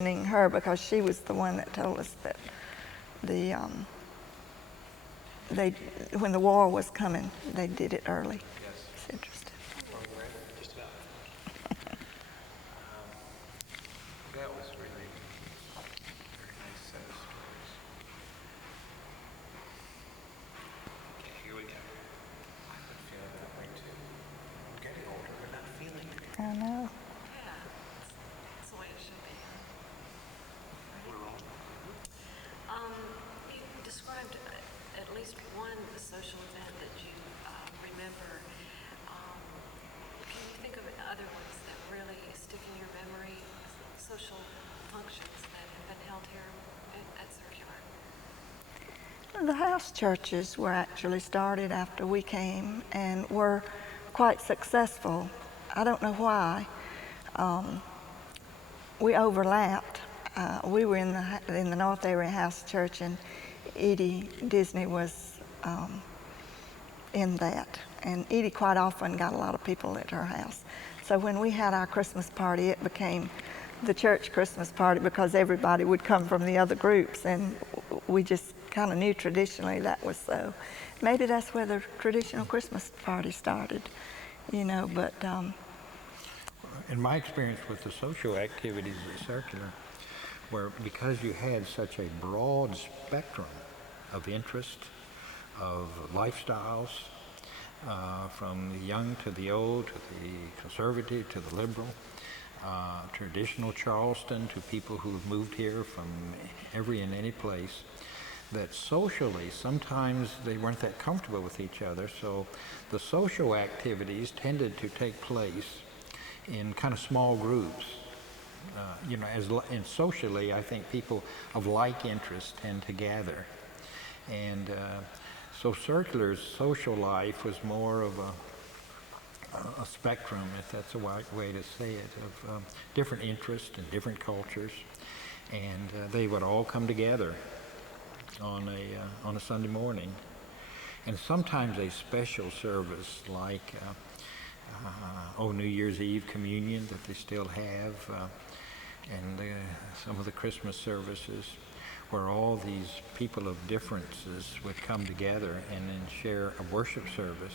her because she was the one that told us that the they when the war was coming, they did it early. Yes. It's interesting. Are we ready? Just about. That was really very nice set of stories. Okay, here we go. I've been feeling that way too. I'm getting older, but not feeling it. I know. Yeah, that's the way it should be. We're on. You described at least one social event that you remember. Can you think of other ones that really stick in your memory? Social functions that have been held here at Circular. The house churches were actually started after we came and were quite successful. I don't know why. We overlapped. We were in the North Area House Church, and Edie Disney was in that. And Edie quite often got a lot of people at her house. So when we had our Christmas party, it became the church Christmas party because everybody would come from the other groups, and we just kind of knew traditionally that was so. Maybe that's where the traditional Christmas party started, you know, but In my experience with the social activities at Circular, where because you had such a broad spectrum of interest, of lifestyles, from the young to the old, to the conservative, to the liberal, traditional Charleston, to people who have moved here from every and any place, that socially sometimes they weren't that comfortable with each other, so the social activities tended to take place in kind of small groups. And socially, I think people of like interest tend to gather. And so Circular's social life was more of a spectrum, if that's the right way to say it, of different interests and different cultures. And they would all come together on a Sunday morning. And sometimes a special service like New Year's Eve communion that they still have, and some of the Christmas services where all these people of differences would come together and then share a worship service,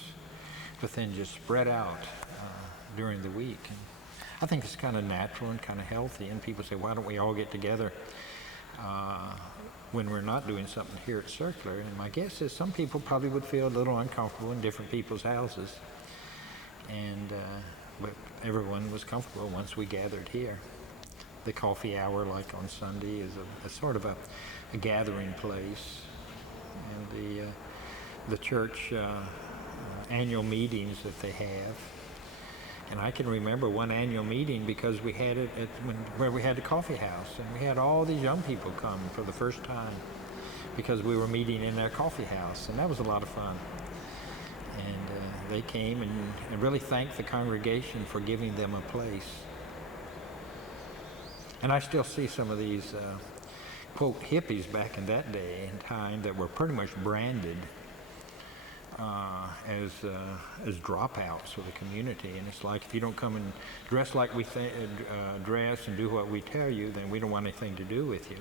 but then just spread out during the week. And I think it's kind of natural and kind of healthy, and people say, why don't we all get together when we're not doing something here at Circular? And my guess is some people probably would feel a little uncomfortable in different people's houses. And but everyone was comfortable once we gathered here. The coffee hour, like on Sunday, is a sort of a gathering place, and the church annual meetings that they have. And I can remember one annual meeting because we had it where we had the coffee house, and we had all these young people come for the first time because we were meeting in their coffee house, and that was a lot of fun. And they came and really thanked the congregation for giving them a place. And I still see some of these, quote, hippies back in that day and time that were pretty much branded as dropouts for the community. And it's like, if you don't come and dress like we dress and do what we tell you, then we don't want anything to do with you.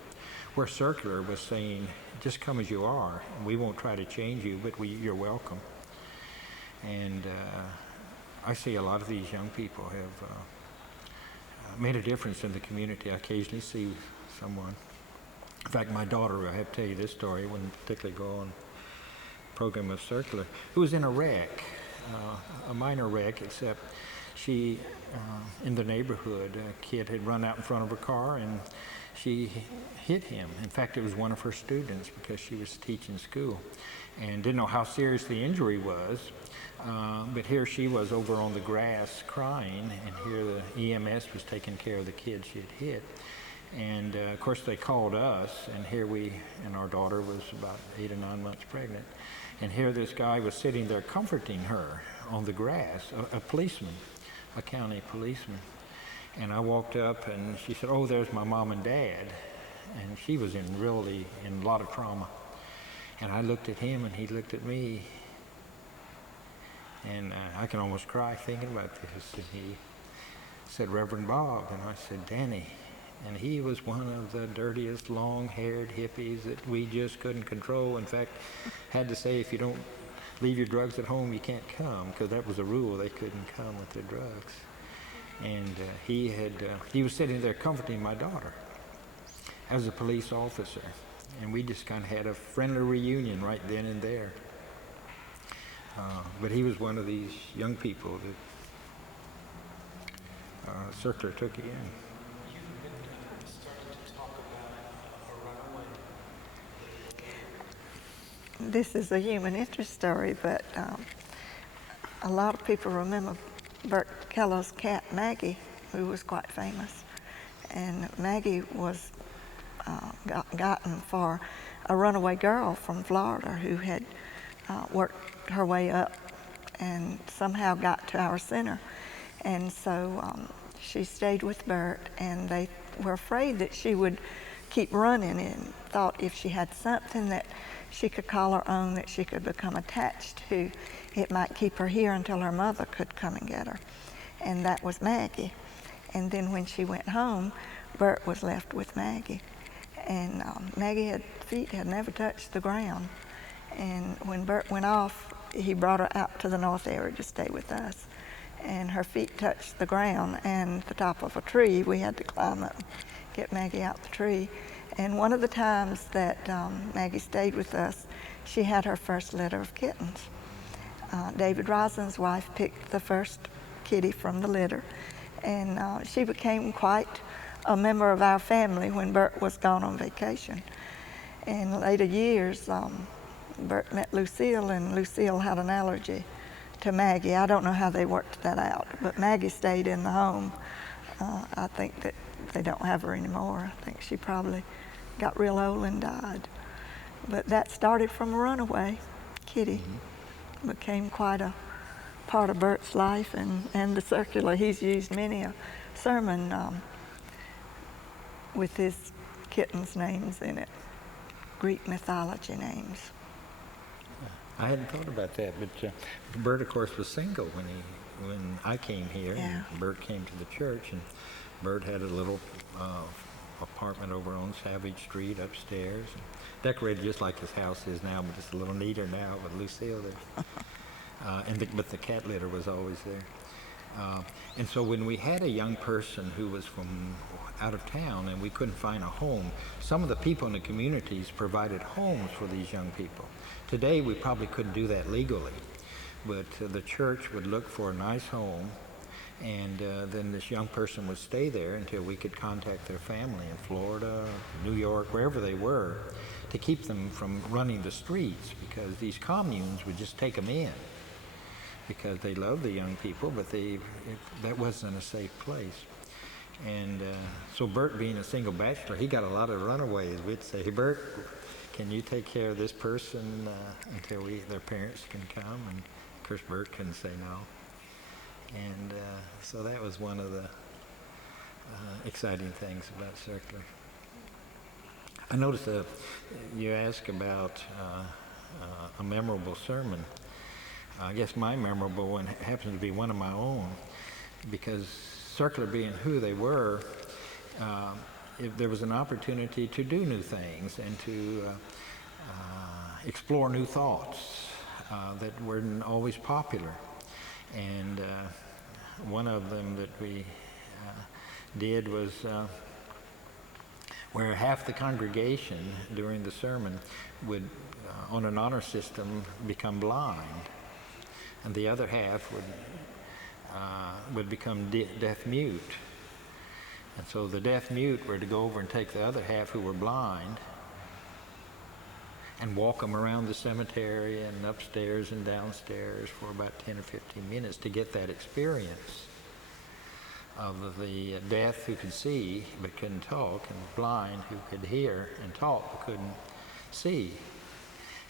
Where Circular was saying, just come as you are. We won't try to change you, but you're welcome. And I see a lot of these young people have made a difference in the community. I occasionally see someone. In fact, my daughter, I have to tell you this story, wouldn't particularly go on program of Circular, who was in a wreck, a minor wreck, except she, in the neighborhood, a kid had run out in front of her car and she hit him. In fact, it was one of her students because she was teaching school and didn't know how serious the injury was. But here she was over on the grass crying, and here the EMS was taking care of the kid she had hit. And of course they called us, and here and our daughter was about 8 or 9 months pregnant. And here this guy was sitting there comforting her on the grass, a policeman, a county policeman. And I walked up and she said, oh, there's my mom and dad. And she was really in a lot of trauma. And I looked at him and he looked at me. And I can almost cry thinking about this. And he said, Reverend Bob. And I said, Danny, And he was one of the dirtiest, long-haired hippies that we just couldn't control. In fact, had to say, if you don't leave your drugs at home, you can't come, because that was a rule. They couldn't come with their drugs. And he was sitting there comforting my daughter as a police officer. And we just kind of had a friendly reunion right then and there. But he was one of these young people that Circular took in. This is a human interest story, but a lot of people remember Bert Keller's cat, Maggie, who was quite famous. And Maggie was gotten for a runaway girl from Florida who had worked her way up and somehow got to our center. And so she stayed with Bert, and they were afraid that she would keep running, and thought if she had something that she could call her own, that she could become attached to, it might keep her here until her mother could come and get her. And that was Maggie. And then when she went home, Bert was left with Maggie. And Maggie's feet had never touched the ground. And when Bert went off, he brought her out to the north area to stay with us. And her feet touched the ground and the top of a tree. We had to climb up, get Maggie out the tree. And one of the times that Maggie stayed with us, she had her first litter of kittens. David Rosin's wife picked the first kitty from the litter, and she became quite a member of our family when Bert was gone on vacation. In later years, Bert met Lucille, and Lucille had an allergy to Maggie. I don't know how they worked that out, but Maggie stayed in the home. I think that they don't have her anymore. I think she probably got real old and died. But that started from a runaway kitty. Became quite a part of Bert's life, and the Circular. He's used many a sermon with his kittens' names in it, Greek mythology names. I hadn't thought about that, but Bert, of course, was single when I came here. Yeah. And Bert came to the church, and Bert had a little apartment over on Savage Street upstairs, and decorated just like his house is now, but just a little neater now with Lucille there. But the cat litter was always there. And so when we had a young person who was from out of town and we couldn't find a home, some of the people in the communities provided homes for these young people. Today we probably couldn't do that legally, but the church would look for a nice home, and then this young person would stay there until we could contact their family in Florida, New York, wherever they were, to keep them from running the streets, because these communes would just take them in because they loved the young people, but that wasn't a safe place. And so Bert, being a single bachelor, he got a lot of runaways. We'd say, "Hey, Bert, can you take care of this person until their parents can come?" And of course Bert couldn't say no. And so that was one of the exciting things about Circular. I noticed you asked about a memorable sermon. I guess my memorable one happens to be one of my own, because Circular being who they were, if there was an opportunity to do new things and to explore new thoughts that weren't always popular. And one of them that we did was where half the congregation during the sermon would, on an honor system, become blind, and the other half would become deaf mute. And so the deaf mute were to go over and take the other half who were blind and walk them around the cemetery and upstairs and downstairs for about 10 or 15 minutes to get that experience of the deaf who could see but couldn't talk, and the blind who could hear and talk but couldn't see.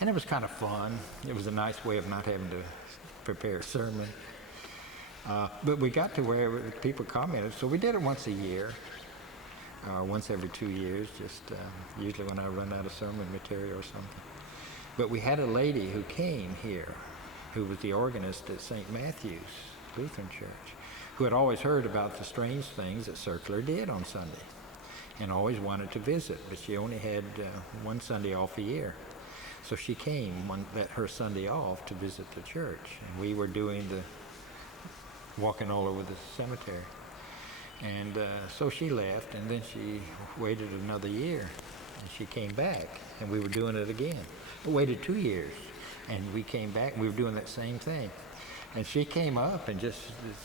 And it was kind of fun. It was a nice way of not having to prepare a sermon. But we got to where people commented, so we did it once a year, once every 2 years, just usually when I run out of sermon material or something. But we had a lady who came here, who was the organist at St. Matthew's Lutheran Church, who had always heard about the strange things that Circular did on Sunday. and always wanted to visit, but she only had one Sunday off a year. So she came her Sunday off to visit the church, and we were doing walking all over the cemetery. And so she left, and then she waited another year, and she came back, and we were doing it again. We waited 2 years, and we came back, and we were doing that same thing. And she came up and just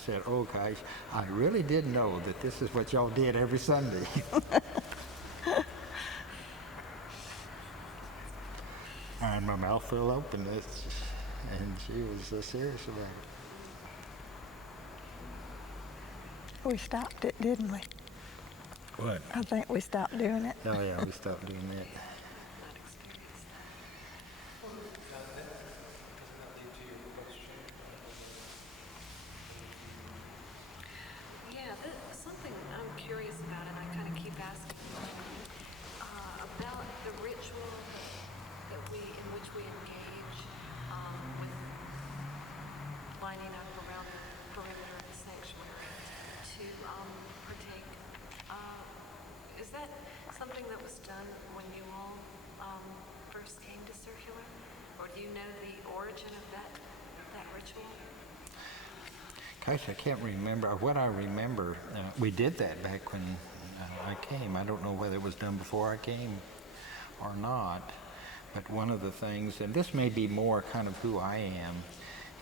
said, "Oh, guys, I really didn't know that this is what y'all did every Sunday." And my mouth fell open, and she was so serious about it. We stopped it, didn't we? What? I think we stopped doing it. Oh, yeah, we stopped doing that. Not experienced that. Yeah, something I'm curious about, and I kind of keep asking about the ritual in which we engage with lining up around the perimeter of the sanctuary to partake. Is that something that was done when you all first came to Circular, or do you know the origin of that ritual? Gosh, I can't remember. What I remember, we did that back when I came. I don't know whether it was done before I came or not. But one of the things, and this may be more kind of who I am,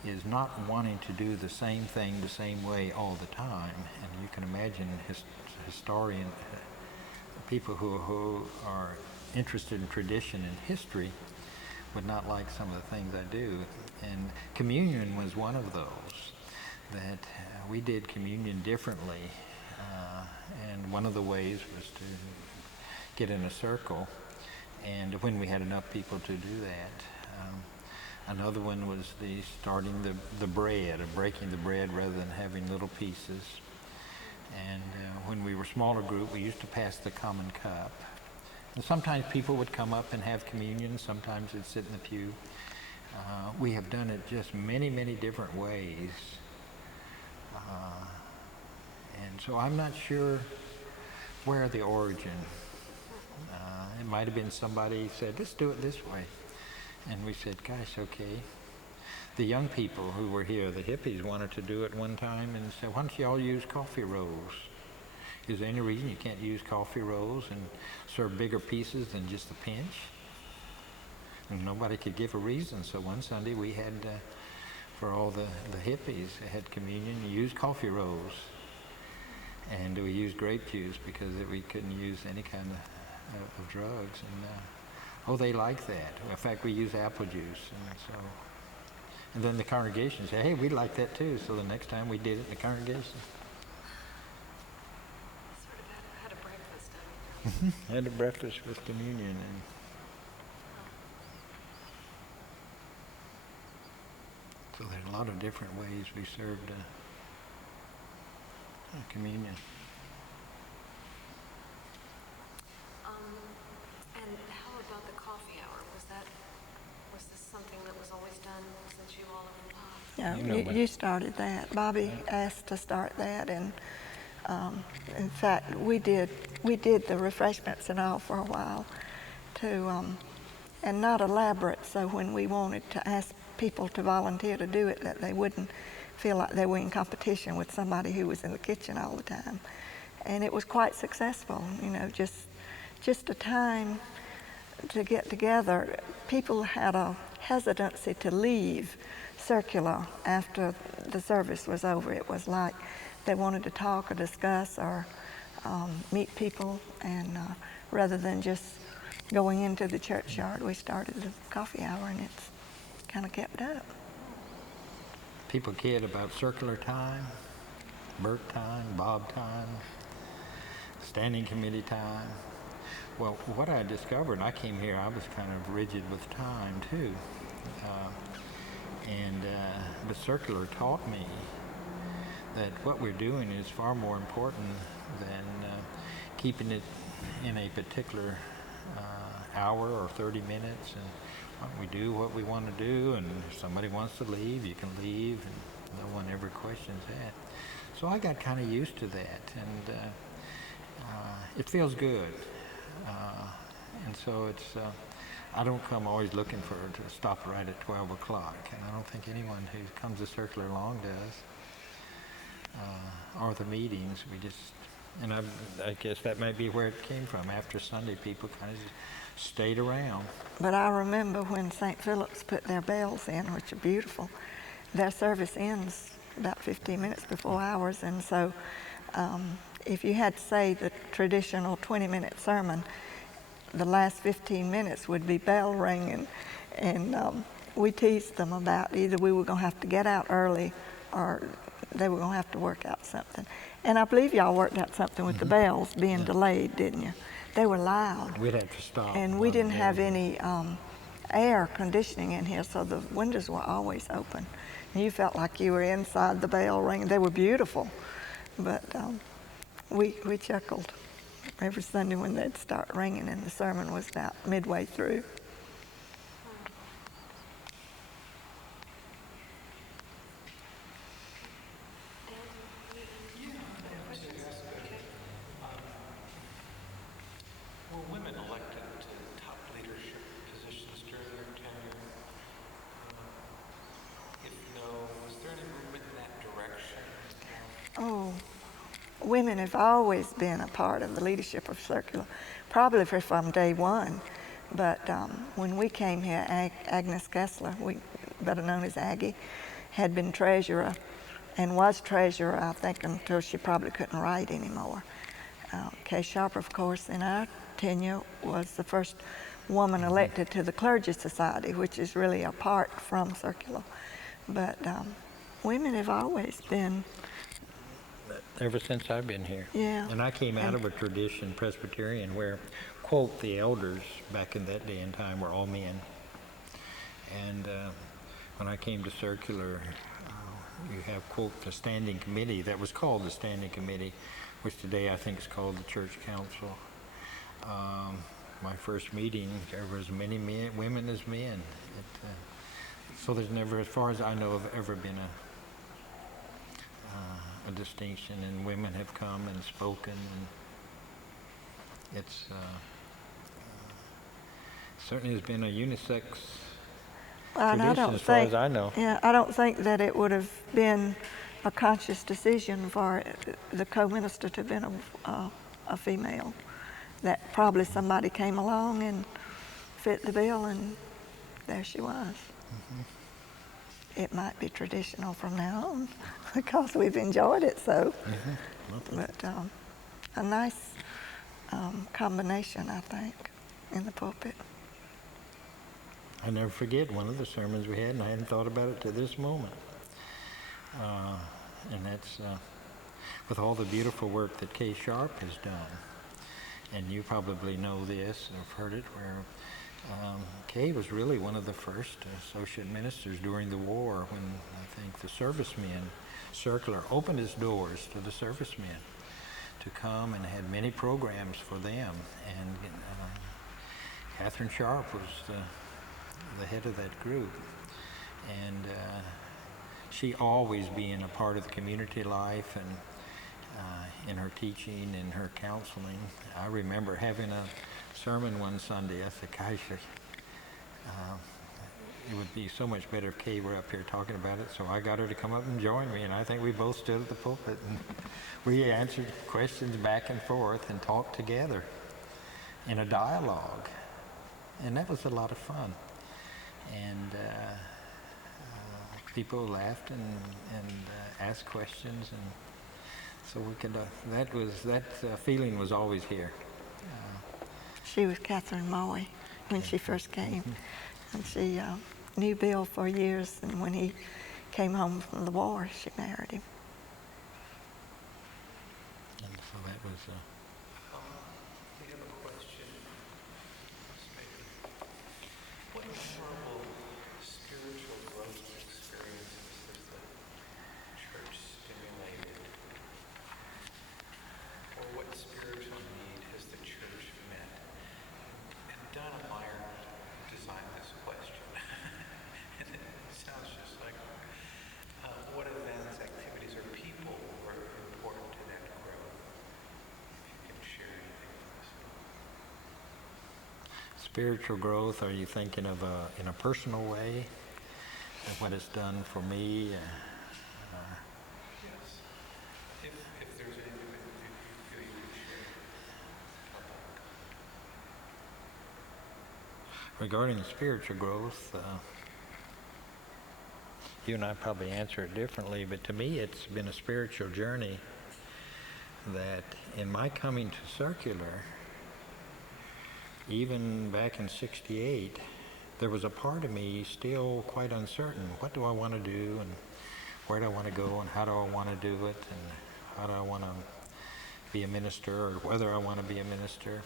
is not wanting to do the same thing the same way all the time. And you can imagine people who are interested in tradition and history would not like some of the things I do. And communion was one of those, that we did communion differently. And one of the ways was to get in a circle, and when we had enough people to do that. Another one was starting the bread, or breaking the bread rather than having little pieces. And when we were smaller group, we used to pass the common cup. And sometimes people would come up and have communion, sometimes they'd sit in the pew. We have done it just many, many different ways. And so I'm not sure where the origin. It might have been somebody said, "Let's do it this way." And we said, "Gosh, okay." The young people who were here, the hippies, wanted to do it one time and said, "Why don't you all use coffee rolls? Is there any reason you can't use coffee rolls and serve bigger pieces than just a pinch?" And nobody could give a reason. So one Sunday we had, for all the hippies, had communion, used coffee rolls. And we used grape juice because we couldn't use any kind of drugs. And they liked that. In fact, we used apple juice. And then the congregation said, "Hey, we like that too." So the next time we did it in the congregation. Sort of had a breakfast. Had a breakfast with communion. And so there's a lot of different ways we served communion. And how about the coffee hour? Was this something that was always done since you all have Yeah, You know, you started that. Bobby asked to start that, and in fact, we did the refreshments and all for a while, and not elaborate. So when we wanted to ask people to volunteer to do it, that they wouldn't feel like they were in competition with somebody who was in the kitchen all the time. And it was quite successful. Just a time to get together. People had a hesitancy to leave Circular after the service was over. It was like they wanted to talk or discuss or meet people, and rather than just going into the churchyard, we started the coffee hour, and it's kind of kept up. People cared about circular time, Bert time, Bob time, standing committee time. Well, what I discovered, I came here, I was kind of rigid with time too. But circular taught me that what we're doing is far more important than keeping it in a particular hour or 30 minutes. And why don't we do what we want to do, and if somebody wants to leave, you can leave, and no one ever questions that. So I got kind of used to that, and it feels good. And so it's, I don't come always looking for it to stop right at 12 o'clock, and I don't think anyone who comes to Circular Long does. Or the meetings, we just, and I guess that might be where it came from. After Sunday, people kind of stayed around. But I remember when St. Philip's put their bells in, which are beautiful, their service ends about 15 minutes before ours, and so if you had to say the traditional 20-minute sermon, the last 15 minutes would be bell ringing, and we teased them about either we were going to have to get out early or they were going to have to work out something. And I believe y'all worked out something with the bells being delayed, didn't you? They were loud. We'd have to stop. And we didn't have any air conditioning in here, so the windows were always open. And you felt like you were inside the bell ringing. They were beautiful, but we chuckled every Sunday when they'd start ringing and the sermon was about midway through. Were women elected to top leadership positions during their tenure? If no, was there any movement in that direction? Oh, women have always been a part of the leadership of Circular, probably from day one. But when we came here, Agnes Kessler, better known as Aggie, had been treasurer and was treasurer, I think, until she probably couldn't write anymore. Kay Sharp, of course, in our tenure was the first woman elected to the Clergy Society, which is really apart from Circular. But women have always been. Ever since I've been here. Yeah. And I came out of a tradition, Presbyterian, where, quote, the elders back in that day and time were all men. And when I came to Circular, you have, quote, the standing committee that was called the standing committee, which today I think is called the church council. My first meeting, there were as many women as men. So there's never, as far as I know, have ever been a distinction, and women have come and spoken, and it's certainly has been a unisex And I tradition don't as far think, as I know. Yeah, I don't think that it would have been a conscious decision for the co-minister to have been a female. That probably somebody came along and fit the bill, and there she was. Mm-hmm. It might be traditional from now on because we've enjoyed it so. Mm-hmm. But a nice combination, I think, in the pulpit. I never forget one of the sermons we had, and I hadn't thought about it to this moment. And that's with all the beautiful work that Kay Sharp has done. And you probably know this, and have heard it, where Kay was really one of the first associate ministers during the war when I think the servicemen, Circular, opened its doors to the servicemen to come, and had many programs for them. And Catherine Sharp was the head of that group. And she always being a part of the community life, and in her teaching and her counseling. I remember having a sermon one Sunday. I said, gosh, it would be so much better if Kay were up here talking about it. So I got her to come up and join me, and I think we both stood at the pulpit and we answered questions back and forth and talked together in a dialogue. And that was a lot of fun. And people laughed and asked questions, and so we could. That feeling was always here. She was Catherine Moy when she first came, and she knew Bill for years. And when he came home from the war, she married him. And so that was. We have a question. What memorable spiritual growth experiences has the church stimulated? Or what spiritual need has the church met? And Donna Meyer designed this question. And it sounds just like, what events, activities, or people were important to that growth? If spiritual growth, are you thinking of in a personal way, of what it's done for me? Yes. If there's anything that you feel you could share. Regarding spiritual growth, you and I probably answer it differently, but to me it's been a spiritual journey that in my coming to Circular, even back in '68, there was a part of me still quite uncertain. What do I want to do, and where do I want to go, and how do I want to do it, and how do I want to be a minister, or whether I want to be a minister.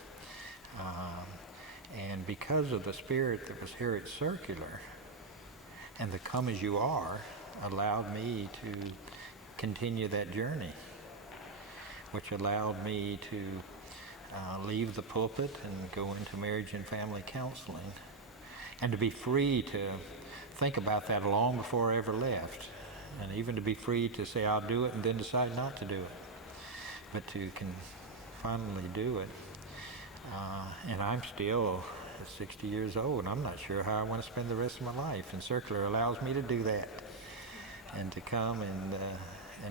And because of the spirit that was here at Circular, and the Come As You Are allowed me to continue that journey, which allowed me to leave the pulpit and go into marriage and family counseling, and to be free to think about that long before I ever left, and even to be free to say I'll do it and then decide not to do it, but to finally do it. And I'm still 60 years old, and I'm not sure how I want to spend the rest of my life, and Circular allows me to do that, and to come and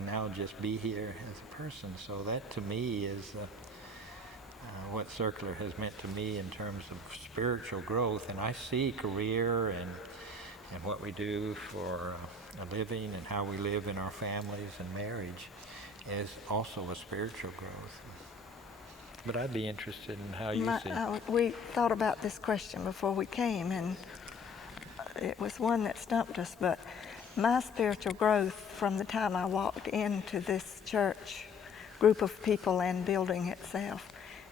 now just be here as a person. So that to me is what Circular has meant to me in terms of spiritual growth. And I see career and what we do for a living and how we live in our families and marriage as also a spiritual growth. But I'd be interested in how you see it. We thought about this question before we came, and it was one that stumped us, but my spiritual growth from the time I walked into this church group of people and building itself,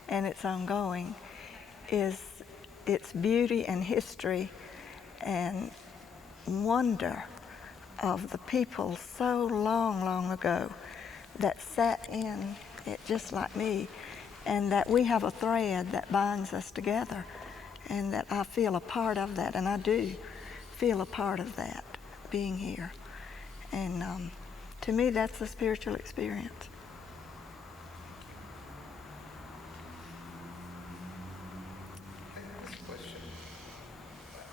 and it's ongoing, is its beauty and history and wonder of the people so long, long ago that sat in it just like me, and that we have a thread that binds us together, and that I feel a part of that, and I do feel a part of that being here. And to me, that's a spiritual experience. This question,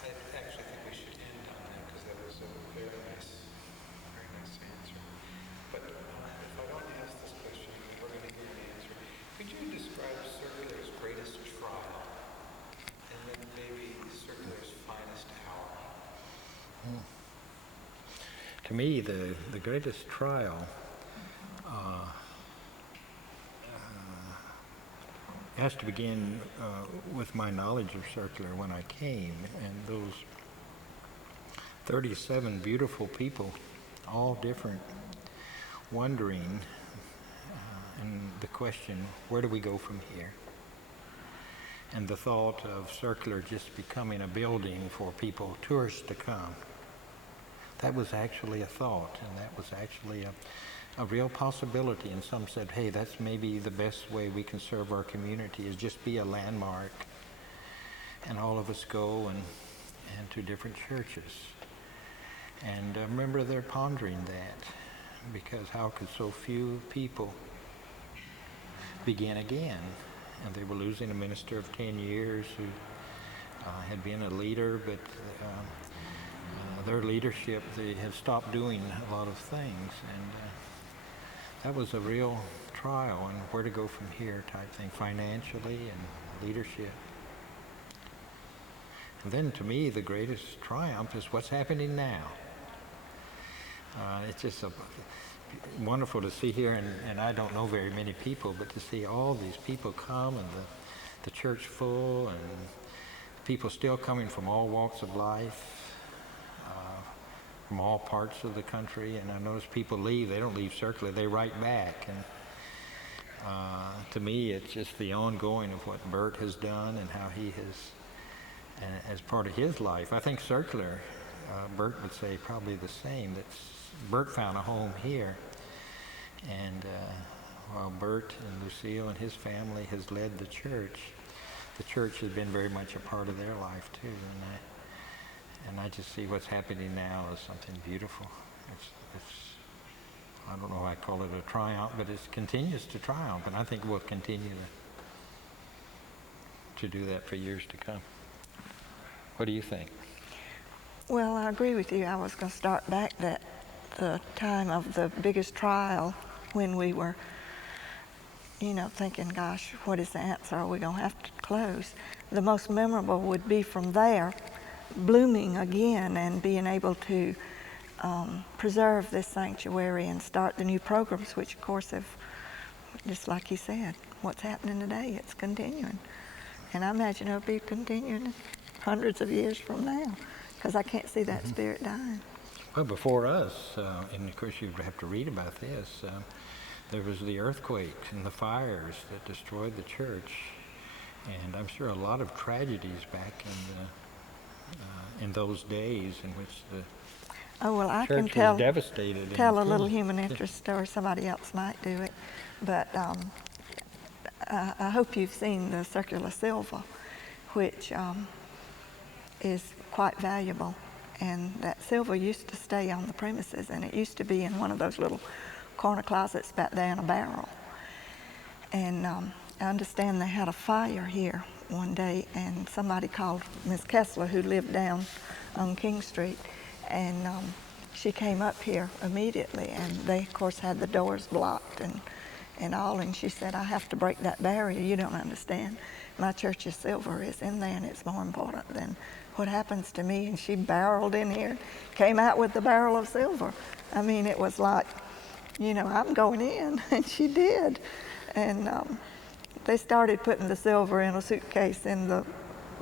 I actually think we should end on that because that was a very nice answer. But if I don't ask this question, we're going to hear an answer. Could you describe Circular's greatest trial, and then maybe Circular's finest hour? To me, the greatest trial has to begin with my knowledge of Circular when I came, and those 37 beautiful people, all different, wondering, and the question, where do we go from here? And the thought of Circular just becoming a building for people, tourists to come. That was actually a thought, and that was actually a real possibility. And some said, hey, that's maybe the best way we can serve our community, is just be a landmark, and all of us go and to different churches. And I remember they're pondering that, because how could so few people begin again? And they were losing a minister of 10 years who had been a leader, but their leadership, they have stopped doing a lot of things, and that was a real trial, and where to go from here type thing, financially and leadership. And then to me, the greatest triumph is what's happening now. It's just wonderful to see here, and I don't know very many people, but to see all these people come, and the church full, and people still coming from all walks of life, from all parts of the country. And I notice people leave, they don't leave Circular, they write back. And to me, it's just the ongoing of what Bert has done and how he has, as part of his life. I think Circular, Bert would say probably the same, that Bert found a home here. And while Bert and Lucille and his family has led the church has been very much a part of their life too. And I just see what's happening now as something beautiful. It's I don't know why I call it a triumph, but it continues to triumph, and I think we'll continue to do that for years to come. What do you think? Well, I agree with you. I was going to start back that the time of the biggest trial when we were, thinking, gosh, what is the answer? Are we going to have to close? The most memorable would be from there, blooming again and being able to preserve this sanctuary and start the new programs, which of course have, just like you said, what's happening today, it's continuing. And I imagine it'll be continuing hundreds of years from now, because I can't see that spirit dying. Well, before us, and of course you'd have to read about this, there was the earthquakes and the fires that destroyed the church. And I'm sure a lot of tragedies back in those days in which the Oh, well, I can church was tell devastated. a little human interest story. Somebody else might do it. But I hope you've seen the circular silver, which is quite valuable. And that silver used to stay on the premises, and it used to be in one of those little corner closets back there in a barrel. And I understand they had a fire here one day, and somebody called Miss Kessler, who lived down on King Street, and she came up here immediately, and they, of course, had the doors blocked and all, and she said, I have to break that barrier. You don't understand. My church's silver is in there, and it's more important than what happens to me. And she barreled in here, came out with the barrel of silver. I mean, it was like, I'm going in, and she did. And they started putting the silver in a suitcase in the,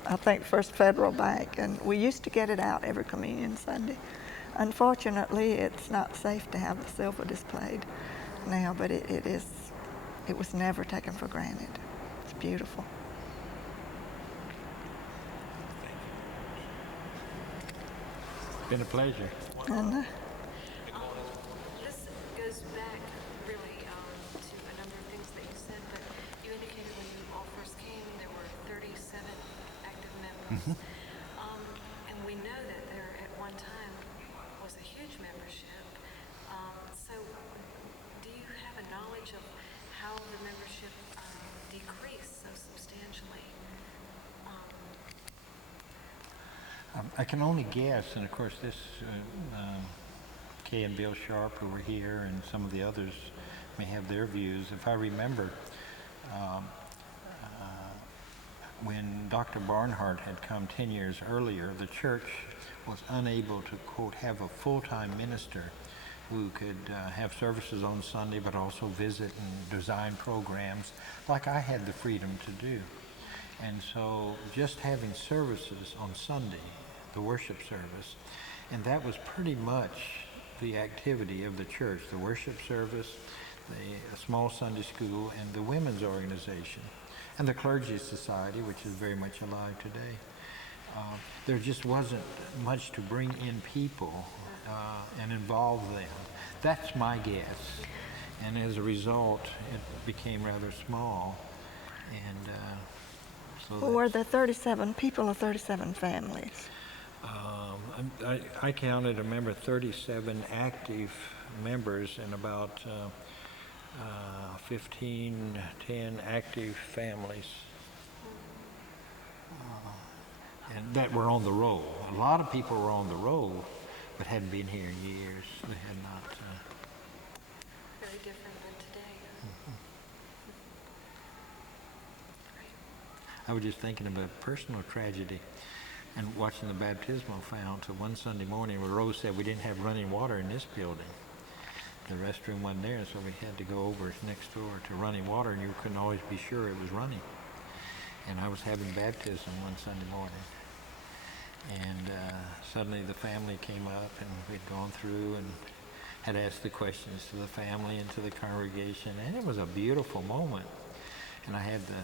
I think, First Federal Bank, and we used to get it out every Communion Sunday. Unfortunately, it's not safe to have the silver displayed now, but it was never taken for granted. It's beautiful. It's been a pleasure. And This goes back really to a number of things that you said, but you indicated when you all first came there were 37 active members. And we know that there at one time was a huge membership. So do you have a knowledge of how the membership decreased so substantially? I can only guess, and of course this, Kay and Bill Sharp, who were here, and some of the others may have their views. If I remember, when Dr. Barnhart had come 10 years earlier, the church was unable to, quote, have a full-time minister who could have services on Sunday but also visit and design programs like I had the freedom to do. And so just having services on Sunday, the worship service, and that was pretty much the activity of the church, the worship service, the small Sunday school, and the women's organization, and the clergy society, which is very much alive today. There just wasn't much to bring in people and involve them. That's my guess. And as a result, it became rather small. And so were there 37 people or 37 families? I counted, I remember, 37 active members and about 10 active families. And that were on the roll. A lot of people were on the roll, but hadn't been here in years. They had not. Very different than today. I was just thinking of a personal tragedy and watching the baptismal fount. So one Sunday morning, where Rose said we didn't have running water in this building. The restroom wasn't there, so we had to go over next door to running water, and you couldn't always be sure it was running. And I was having baptism one Sunday morning. And suddenly the family came up, and we'd gone through and had asked the questions to the family and to the congregation, and it was a beautiful moment. And I had the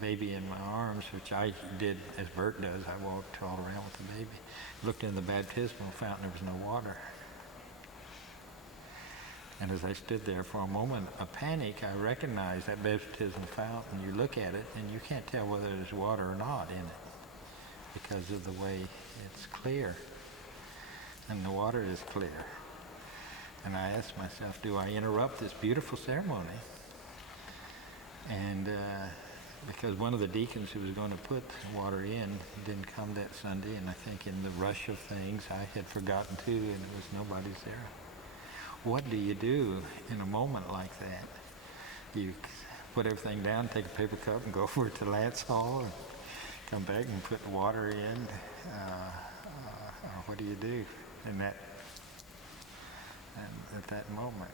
baby in my arms, which I did as Bert does. I walked all around with the baby. Looked in the baptismal fountain, there was no water. And as I stood there for a moment, a panic, I recognized that baptismal fountain. You look at it, and you can't tell whether there's water or not in it because of the way it's clear. And the water is clear. And I asked myself, do I interrupt this beautiful ceremony? And because one of the deacons who was going to put water in didn't come that Sunday, and I think in the rush of things, I had forgotten too, and it was nobody's there. What do you do in a moment like that? You put everything down, take a paper cup, and go over to Lance Hall, and come back and put the water in. What do you do in that at that moment?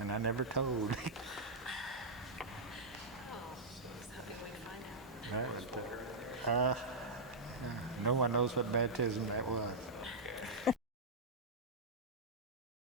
And I never told. Oh, so hoping we find out. Right? No one knows what baptism that was.